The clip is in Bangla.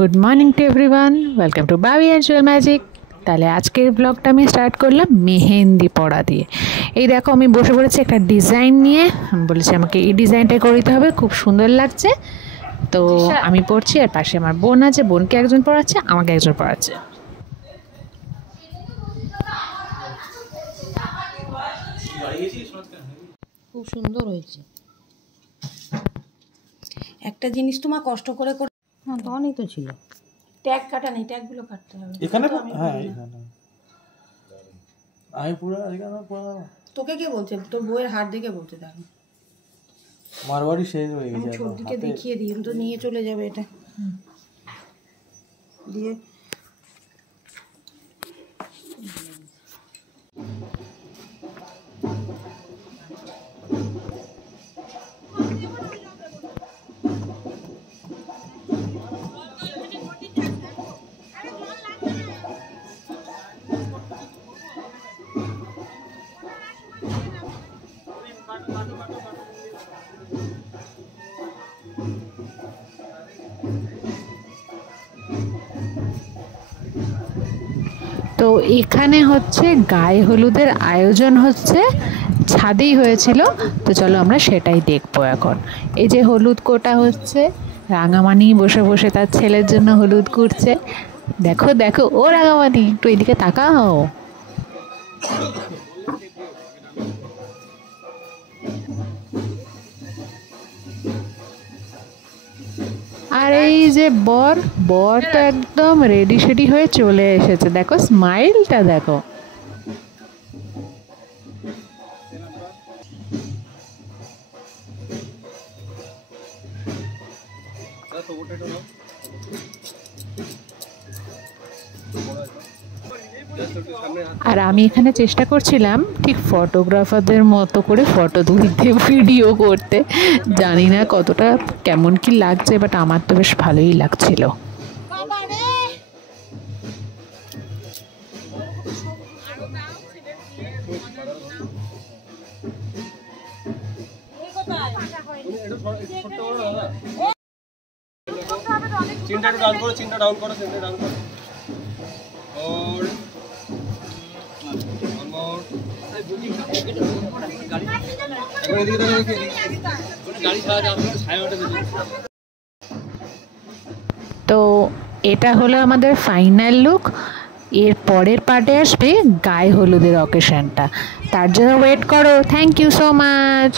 Good morning to everyone, welcome to Bobby and Jewel magic. তাহলে আজকের ব্লগটা আমি স্টার্ট করলাম মেহেন্দি পড়া দিয়ে। এই দেখো আমি বসে পড়েছি একটা ডিজাইন নিয়ে, আমি বলেছি আমাকে এই ডিজাইনটা করতে হবে, খুব সুন্দর লাগছে। তো আমি পড়ছি, আর পাশে আমার বোন আছে, বোনকে একজন পড়াচ্ছে, আমাকে একজন পড়াচ্ছে। খুব সুন্দর হয়েছে। একটা জিনিস তোমার কষ্ট করে করে হ্যাঁ তো অনেক তো ছিল, ট্যাগ কাটা নেই, ট্যাগগুলো কাটতে হবে এখানে। হ্যাঁ এখানে আমি পুরো এখানে পুরো। তোকে কে বলছে? তোর বইয়ের হাত দেখে বলতে থাক। মারওয়াড়ি শেষ হয়ে গেছে। আমি ছোটদিকে দেখিয়ে দিই, তো নিয়ে চলে যাবে এটা দিয়ে। তো এখানে হচ্ছে গায়ে হলুদের আয়োজন হচ্ছে, ছাদেই হয়েছিল। তো চলো আমরা সেটাই দেখবো এখন। এই যে হলুদ কোটা হচ্ছে, রাঙামানি বসে বসে তার ছেলের জন্য হলুদ কুড়ছে। দেখো দেখো, ও রাঙামানি একটু এদিকে তাকাও। আর এই যে বর তো একদম রেডি সেডি হয়ে চলে এসেছে, দেখো স্মাইলটা দেখো। আর আমি এখানে চেষ্টা করছিলাম ঠিক ফটোগ্রাফারদের মতো করে ফটো তুলতে, ভিডিও করতে। জানি না কতটা কেমন কি লাগছে, বাট আমার তো বেশ ভালোই লাগছিল। চিন্তা ডাউন করো, চিন্তা ডাউন করো, চিন্তা ডাউন করো। और তো এটা হলো আমাদের ফাইনাল লুক। এর পরের পার্টে আসবে গায়ে হলুদের অকেশনটা, তার জন্য ওয়েট করো। Thank you so much.